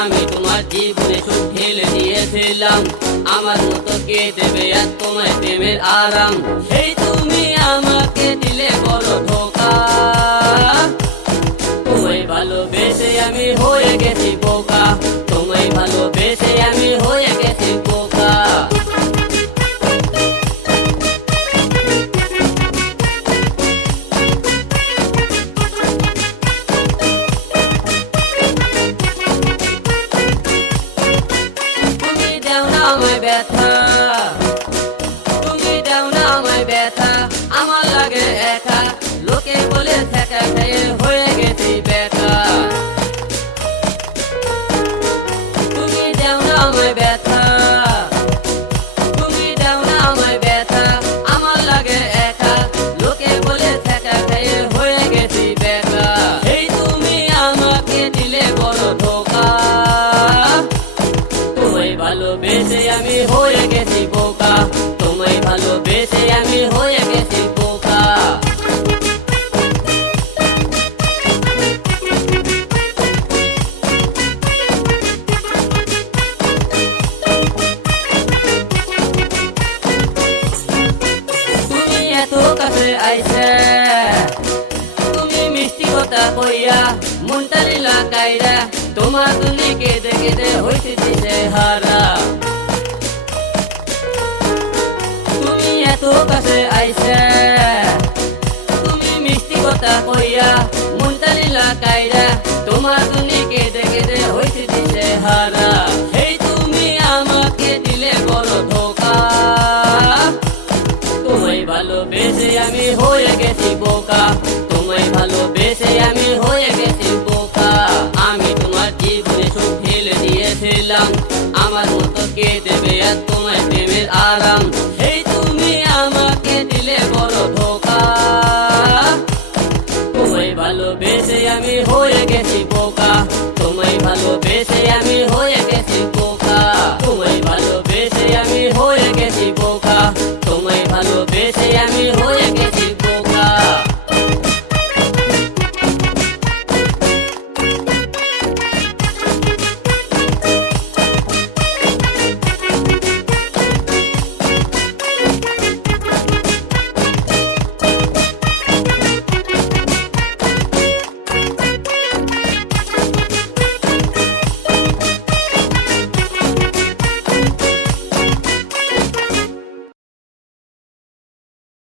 আমি তোমার জীবনে সুখ ঢেলে দিয়েছিলাম, আমার মতো কে দেবে আর তোমায় প্রেমের আরাম। সেই তুমি আমাকে দিলে বড় ধোঁকা, তোমায় ভালোবেসে আমি হয়ে গেছি বোকা, তোমায় ভালোবেসে আমি হয়ে গেছি বোকা। তুমি দাও না আমায় ব্যথা, তুমি দাও না আমায় ব্যথা, আমার লাগে একা, লোকে বলে ঠেকা খেয়ে হয়ে গেছি বেকার। তুমি দাও না আমায় ব্যথা, তুমি দাও না আমায় ব্যথা, আমার লাগে একা, লোকে বলে ঠেকা খেয়ে হয়ে গেছি বেকার। এই তুমি আমাকে দিলে বড় ধোঁকা, তোমায় ভালোবেসে আমি হয়ে গেছি বোকা, তোমায় ভালোবেসে আমি হয়ে গেছি বোকা। তুমি এত কাছে আইছে, তুমি মিষ্টি কথা কইয়া মনটা নিলা কাইরা, তোমার দুনি কেঁদে কেঁদে হইতে দিছে হারা। তুমি এত কাছে আইছে, তুমি মিষ্টি কথা কইয়া মনটা নিলা কাইরা, তোমার দুনি কেঁদে কেঁদে হইতে দিছে হারা। এই তুমি আমাকে দিলে বড় ধোঁকা, তোমায় ভালোবেসে আমি হয়ে গেছি বোকা, তোমায় ভালোবেসে আমি হয়ে গেছি বোকা। আমি তোমার জীবনে সুখ ঢেলে দিয়েছিলাম, আমার মতো কে দেবে আর তোমায় প্রেমের আরাম। এই তুমি আমাকে দিলে বড় ধোঁকা, তোমায় ভালোবেসে আমি হয়ে গেছি বোকা, তোমায় ভালোবেসে আমি হয়ে গেছি বোকা।